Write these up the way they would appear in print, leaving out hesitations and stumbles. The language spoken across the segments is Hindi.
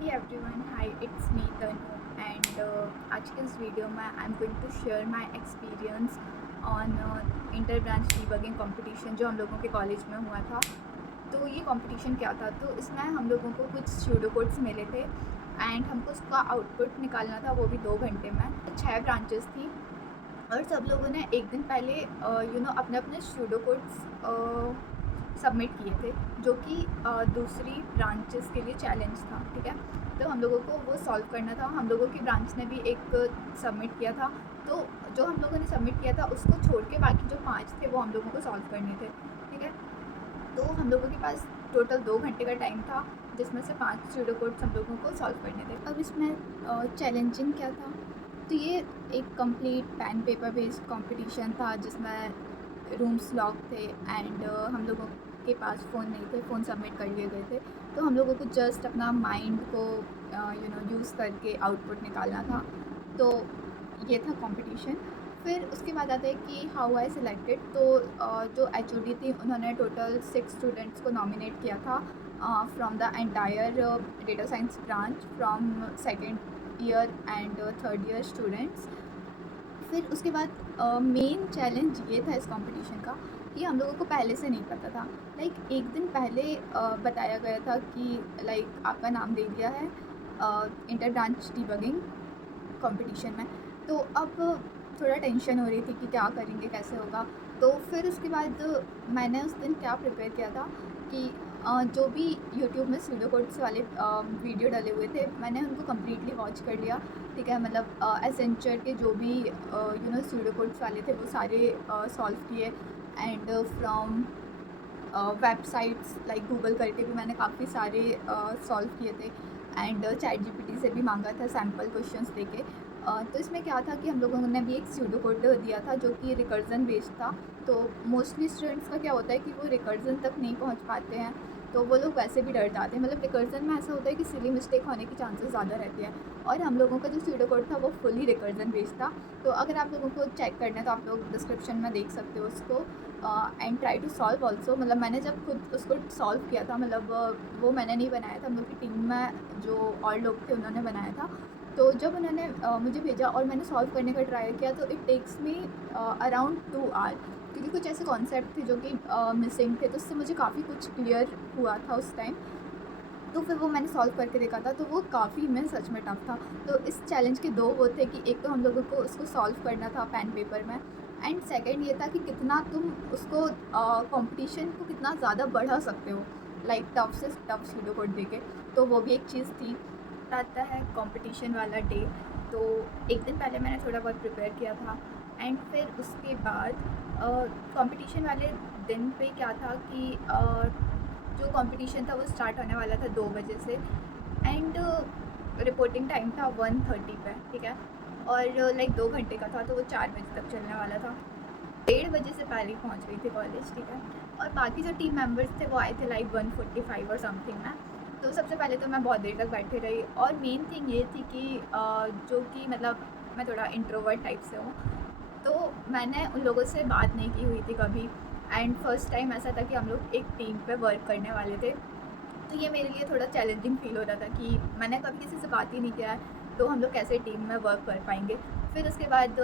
Hey everyone, hi, it's me Tanu and आज के इस वीडियो में I am going to share my experience on inter branch debugging competition जो हम लोगों के कॉलेज में हुआ था। तो ये कंपटीशन क्या था, तो इसमें हम लोगों को कुछ स्यूडो कोड्स मिले थे एंड हमको उसका आउटपुट निकालना था, वो भी 2 घंटे में। 6 ब्रांचेस थी और सब लोगों ने एक दिन पहले अपने अपने स्यूडो कोड्स सबमिट किए थे, जो कि दूसरी ब्रांचेस के लिए चैलेंज था। ठीक है, तो हम लोगों को वो सॉल्व करना था। हम लोगों की ब्रांच ने भी एक सबमिट किया था, तो जो हम लोगों ने सबमिट किया था उसको छोड़ के बाकी जो 5 थे वो हम लोगों को सॉल्व करने थे। ठीक है, तो हम लोगों के पास टोटल 2 घंटे का टाइम था, जिसमें से 5 स्यूडो कोड्स हम लोगों को सॉल्व करने थे। अब इसमें चैलेंजिंग क्या था, तो ये एक complete pen paper based competition था जिसमें रूम्स लॉक थे एंड हम लोगों के पास फ़ोन नहीं थे, फ़ोन सबमिट कर लिए गए थे। तो हम लोगों को जस्ट अपना माइंड को यूज़ करके आउटपुट निकालना था। तो ये था कंपटीशन। फिर उसके बाद आता है कि हाउ आई सिलेक्टेड। तो जो एचओडी थी उन्होंने टोटल 6 स्टूडेंट्स को नॉमिनेट किया था from the entire data science branch, from second year and third year students. फिर उसके बाद मेन चैलेंज ये था इस कंपटीशन का कि हम लोगों को पहले से नहीं पता था। लाइक एक दिन पहले बताया गया था कि लाइक आपका नाम दे दिया है इंटर ब्रांच डीबगिंग कंपटीशन में। तो अब थोड़ा टेंशन हो रही थी कि क्या करेंगे, कैसे होगा। तो फिर उसके बाद मैंने उस दिन क्या प्रिपेयर किया था कि जो भी यूट्यूब में स्यूडो कोड्स वाले वीडियो डले हुए थे, मैंने उनको कम्प्लीटली वॉच कर लिया। ठीक है, मतलब एसेंचर के जो भी स्यूडो कोड्स वाले थे वो सारे सॉल्व किए and from websites like Google करके भी मैंने काफ़ी सारे सॉल्व किए थे एंड चैट जीपीटी से भी मांगा था सैम्पल क्वेश्चंस देके। तो इसमें क्या था कि हम लोगों ने भी एक स्यूडो कोड दिया था जो कि रिकर्जन बेस्ड था। तो मोस्टली स्टूडेंट्स का क्या होता है कि वो रिकर्जन तक नहीं पहुंच पाते हैं, तो वो लोग वैसे भी डर जाते हैं। मतलब रिकर्जन में ऐसा होता है कि सिली मिस्टेक होने की चांसेस ज़्यादा रहती है, और हम लोगों का जो स्यूडो कोड था वो फुली रिकर्जन बेस्ड था। तो अगर आप लोगों को चेक करना है तो आप लोग डिस्क्रिप्शन में देख सकते हो उसको and try to solve also. मतलब मैंने जब खुद उसको सॉल्व किया था, मतलब वो मैंने नहीं बनाया था, हम लोग की टीम में जो और लोग थे उन्होंने बनाया था। तो जब उन्होंने मुझे भेजा और मैंने सॉल्व करने का ट्राई किया, तो it takes me around 2 hour, क्योंकि कुछ ऐसे कॉन्सेप्ट थे जो कि मिसिंग थे। तो उससे मुझे काफ़ी कुछ क्लियर हुआ था उस टाइम। तो फिर वो मैंने सॉल्व करके देखा था, तो वो काफ़ी में सच में टफ था। तो इस चैलेंज के दो वो थे कि एक तो हम लोगों को उसको सॉल्व करना था पेन पेपर में, एंड सेकंड ये था कि कितना तुम उसको कंपटीशन को कितना ज़्यादा बढ़ा सकते हो, लाइक टफ से टफ स्यूडो कोड देके। तो वो भी एक चीज़ थी। आता है कंपटीशन वाला डे, तो एक दिन पहले मैंने थोड़ा बहुत प्रिपेयर किया था एंड फिर उसके बाद कंपटीशन वाले दिन पे क्या था कि जो कंपटीशन था वो स्टार्ट होने वाला था 2 बजे से एंड रिपोर्टिंग टाइम था 1:30 पे। ठीक है, और लाइक 2 घंटे का था, तो वो 4 बजे तक चलने वाला था। 1:30 से पहले ही पहुंच गई थी कॉलेज। ठीक है, और बाकी जो टीम मेंबर्स थे वो आए थे लाइक 1:45 और समथिंग में। तो सबसे पहले तो मैं बहुत देर तक बैठी रही, और मेन थिंग ये थी कि जो कि मतलब मैं थोड़ा इंट्रोवर्ट टाइप से हूँ, तो मैंने उन लोगों से बात नहीं की हुई थी कभी। एंड फर्स्ट टाइम ऐसा था कि हम लोग एक टीम पे वर्क करने वाले थे, तो ये मेरे लिए थोड़ा चैलेंजिंग फील हो रहा था कि मैंने कभी किसी से बात ही नहीं किया है, तो हम लोग कैसे टीम में वर्क कर पाएंगे। फिर उसके बाद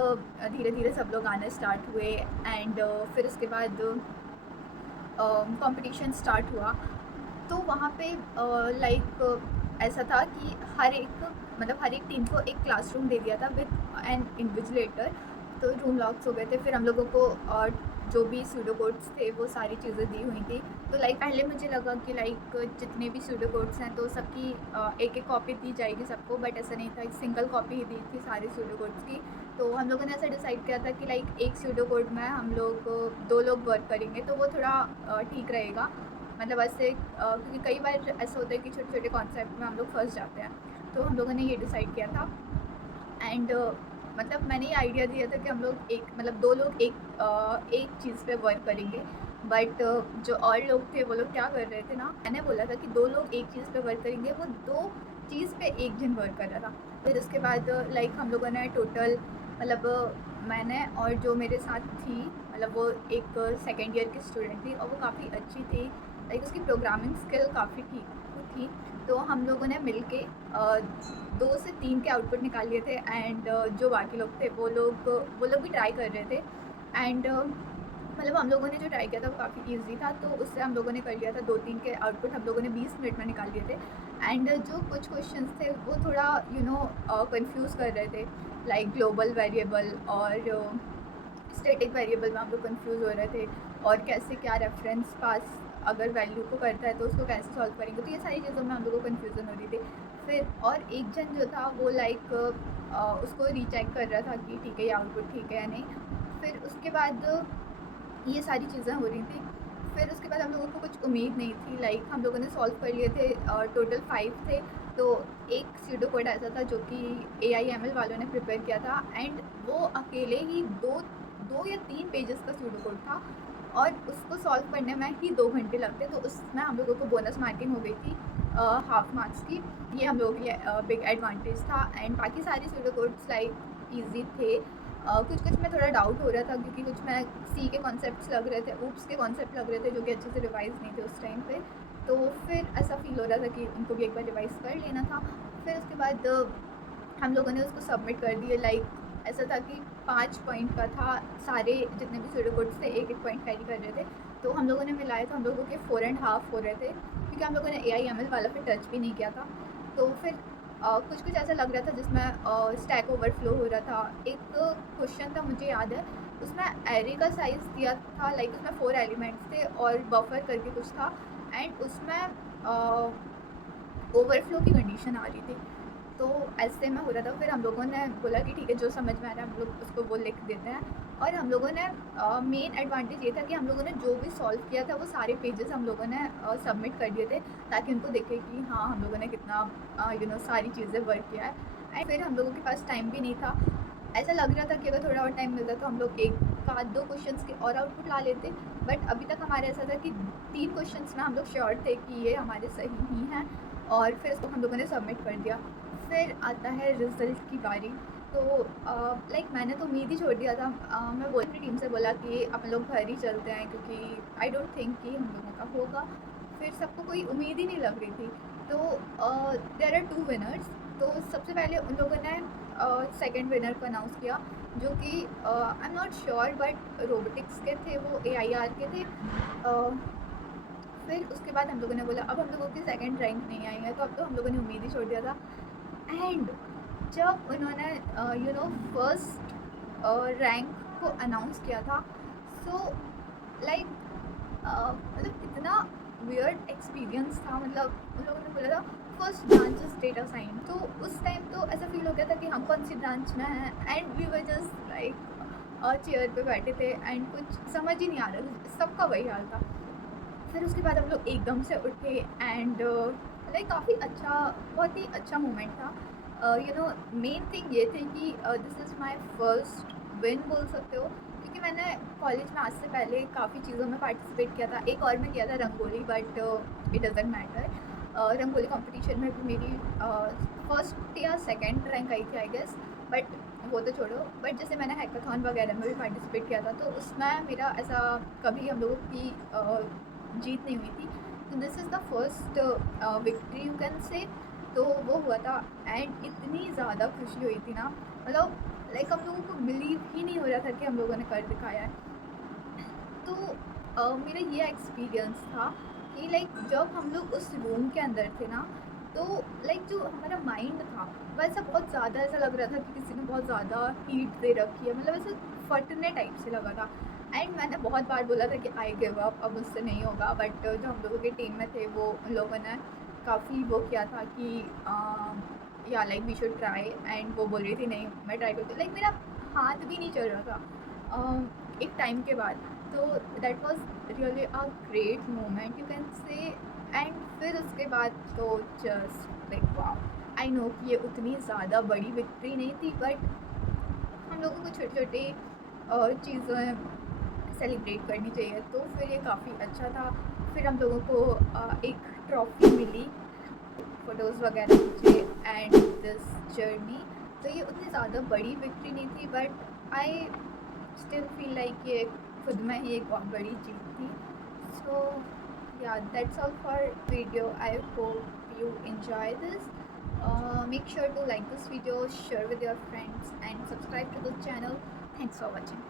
धीरे धीरे सब लोग आने स्टार्ट हुए एंड फिर उसके बाद कंपटीशन स्टार्ट हुआ। तो वहाँ पे लाइक ऐसा था कि हर एक टीम को एक क्लासरूम दे दिया था विद एन इन्विजिलेटर। तो रूम लॉक्स हो गए थे। फिर हम लोगों को जो भी स्यूडो कोड्स थे वो सारी चीज़ें दी हुई थी। तो लाइक पहले मुझे लगा कि लाइक जितने भी स्यूडो कोड्स हैं तो सबकी एक एक कॉपी दी जाएगी सबको, बट ऐसा नहीं था, एक सिंगल कॉपी ही दी थी सारे स्यूडो कोड्स की। तो हम लोगों ने ऐसा डिसाइड किया था कि लाइक एक स्यूडो कोड में हम लोग 2 लोग वर्क करेंगे, तो वो थोड़ा ठीक रहेगा। मतलब ऐसे क्योंकि कई बार ऐसा होता है कि छोटे छोटे कॉन्सेप्ट में हम लोग फंस जाते हैं। तो हम लोगों ने ये डिसाइड किया था एंड मतलब मैंने ये आइडिया दिया था कि हम लोग मतलब 2 लोग एक चीज़ पे वर्क करेंगे। बट जो और लोग थे वो लोग क्या कर रहे थे ना, मैंने बोला था कि 2 लोग एक चीज़ पे वर्क करेंगे, वो 2 चीज़ पे एक जन वर्क कर रहा था। फिर उसके बाद लाइक हम लोगों ने टोटल मतलब मैंने और जो मेरे साथ थी, मतलब वो एक सेकेंड ईयर की स्टूडेंट थी और वो काफ़ी अच्छी थी, लाइक उसकी प्रोग्रामिंग स्किल काफ़ी ठीक थी। तो हम लोगों ने मिल के 2 से 3 के आउटपुट निकाल लिए थे एंड जो बाकी लोग थे वो लोग भी ट्राई कर रहे थे एंड मतलब हम लोगों ने जो ट्राई किया था वो काफ़ी ईजी था, तो उससे हम लोगों ने कर लिया था 2-3 के आउटपुट हम लोगों ने 20 मिनट में निकाल लिए थे एंड जो कुछ क्वेश्चंस थे वो थोड़ा कंफ्यूज कर रहे थे, लाइक ग्लोबल वेरिएबल और स्टैटिक वेरिएबल में हम लोग कंफ्यूज हो रहे थे और कैसे क्या रेफरेंस पास अगर वैल्यू को करता है तो उसको कैसे सॉल्व करेंगे, तो ये सारी चीज़ों में हम लोग को कन्फ्यूज़न हो रही थी। फिर और एक जन जो था वो लाइक उसको रीचेक कर रहा था कि ठीक है ये आउटपुट ठीक है या नहीं। फिर उसके बाद ये सारी चीज़ें हो रही थी। फिर उसके बाद हम लोगों को कुछ उम्मीद नहीं थी, लाइक हम लोगों ने सॉल्व कर लिए थे, टोटल 5 थे। तो एक स्यूडो कोड ऐसा था जो कि AIML वालों ने प्रिपेयर किया था एंड वो अकेले ही दो या 3 पेजेस का स्यूडो कोड था और उसको सॉल्व करने में ही 2 घंटे लगते, तो उसमें हम लोगों को बोनस मार्किंग हो गई थी हाफ मार्क्स की। ये हम लोगों के लिए बिग एडवांटेज था एंड बाकी सारे स्यूडो कोड्स लाइक ईजी थे। कुछ में थोड़ा डाउट हो रहा था क्योंकि कुछ में सी के कॉन्सेप्ट्स लग रहे थे, ऊप्स के कॉन्सेप्ट लग रहे थे जो कि अच्छे से रिवाइज़ नहीं थे उस टाइम पे, तो फिर ऐसा फील हो रहा था कि उनको भी एक बार रिवाइज़ कर लेना था। फिर उसके बाद हम लोगों ने उसको सबमिट कर दिए, लाइक ऐसा था कि 5 पॉइंट का था, सारे जितने भी स्यूडो कोड्स थे 1-1 पॉइंट कैरी कर रहे थे, तो हम लोगों ने मिलाए तो हम लोगों के 4.5 हो रहे थे क्योंकि हम लोगों ने AIML वाला पे टच भी नहीं किया था। तो फिर कुछ ऐसा लग रहा था जिसमें स्टैक ओवरफ्लो हो रहा था। एक क्वेश्चन था मुझे याद है, उसमें एरे का साइज़ दिया था, लाइक उसमें 4 एलिमेंट्स थे और बफर करके कुछ था एंड उसमें ओवरफ्लो की कंडीशन आ रही थी, तो ऐसे में हो रहा था। फिर हम लोगों ने बोला कि ठीक है जो समझ में आ रहा है हम लोग उसको वो लिख देते हैं और हम लोगों ने मेन एडवांटेज ये था कि हम लोगों ने जो भी सॉल्व किया था वो सारे पेजेस हम लोगों ने सबमिट कर दिए थे ताकि उनको दिखे कि हाँ हम लोगों ने कितना सारी चीज़ें वर्क किया है। एंड फिर हम लोगों के पास टाइम भी नहीं था, ऐसा लग रहा था कि अगर थोड़ा और टाइम मिलता तो हम लोग एक आध 2 क्वेश्चंस के और आउटपुट ला लेते, बट अभी तक हमारे ऐसा था कि 3 क्वेश्चंस में हम लोग श्योर थे कि ये हमारे सही ही हैं और फिर इसको हम लोगों ने सबमिट कर दिया। फिर आता है रिज़ल्ट की बारी, तो लाइक मैंने तो उम्मीद ही छोड़ दिया था। मैं बोल अपनी टीम से बोला कि अपन लोग घर ही चलते हैं क्योंकि आई डोंट थिंक कि हम लोगों का होगा। फिर सबको कोई उम्मीद ही नहीं लग रही थी, तो देयर आर 2 विनर्स। तो सबसे पहले उन लोगों ने सेकंड विनर को अनाउंस किया जो कि I am not sure but robotics के थे, वो AIR के थे। फिर उसके बाद हम लोगों ने बोला अब हम लोगों की सेकंड रैंक नहीं आई है, तो अब तो हम लोगों ने उम्मीद ही छोड़ दिया था। एंड जब उन्होंने फर्स्ट रैंक को अनाउंस किया था, सो लाइक मतलब इतना वियर्ड एक्सपीरियंस था। मतलब उन लोगों ने बोला था first branch is data science, तो उस टाइम तो ऐसा फील हो गया था कि हम कौन सी ब्रांच में हैं and we were just like chair पे बैठे थे एंड कुछ समझ ही नहीं आ रहा था, सबका वही हाल था। फिर उसके बाद हम लोग एकदम से उठे एंड लाइक काफ़ी अच्छा, बहुत ही अच्छा मोमेंट था। मेन थिंग ये थी कि this is my first win बोल सकते हो, क्योंकि मैंने कॉलेज में आज से पहले काफ़ी चीज़ों में पार्टिसिपेट किया था। एक और मैं किया था rangoli, but it doesn't matter. Rangoli competition में भी मेरी फर्स्ट या सेकंड रैंक आई थी आई गेस, बट वो तो छोड़ो। बट जैसे मैंने हैकाथॉन वगैरह में भी पार्टिसिपेट किया था तो उसमें मेरा ऐसा कभी हम लोगों की जीत नहीं हुई थी, तो this is the first victory you can say. तो वो हुआ था एंड इतनी ज़्यादा खुशी हुई थी ना, मतलब लाइक हम लोगों को बिलीव ही नहीं हो रहा था कि हम लोगों ने कर दिखाया है। तो मेरा ये एक्सपीरियंस था कि लाइक जब हम लोग उस रूम के अंदर थे ना, तो लाइक जो हमारा माइंड था वैसा बहुत ज़्यादा ऐसा लग रहा था कि किसी ने बहुत ज़्यादा हीट दे रखी है, मतलब ऐसे फटने टाइप से लगा था। एंड मैंने बहुत बार बोला था कि आई गिव अप, अब उससे नहीं होगा, बट जो हम लोगों के टीम में थे वो उन लोगों ने काफ़ी वो किया था कि या like we should try, and वो बोल रही थी नहीं मैं ट्राई करती, लाइक मेरा हाथ भी नहीं चल रहा था एक टाइम के बाद। तो that was really a great moment you can say. And फिर उसके बाद तो just like wow, I know कि ये उतनी ज़्यादा बड़ी विक्ट्री नहीं थी, बट हम लोगों को छोटे छोटे चीज़ें सेलिब्रेट करनी चाहिए, तो फिर ये काफ़ी अच्छा था। फिर हम लोगों को एक ट्रॉफ़ी मिली, फ़ोटोज़ वगैरह खींचे एंड दिस जर्नी। तो ये उतनी ज़्यादा बड़ी विक्ट्री नहीं थी, but I still feel like ये खुद में ही एक बहुत बड़ी जीत थी। सो या that's all for video. I hope you enjoy this. Make sure to like this video, share with your friends, and subscribe to the channel. Thanks for watching.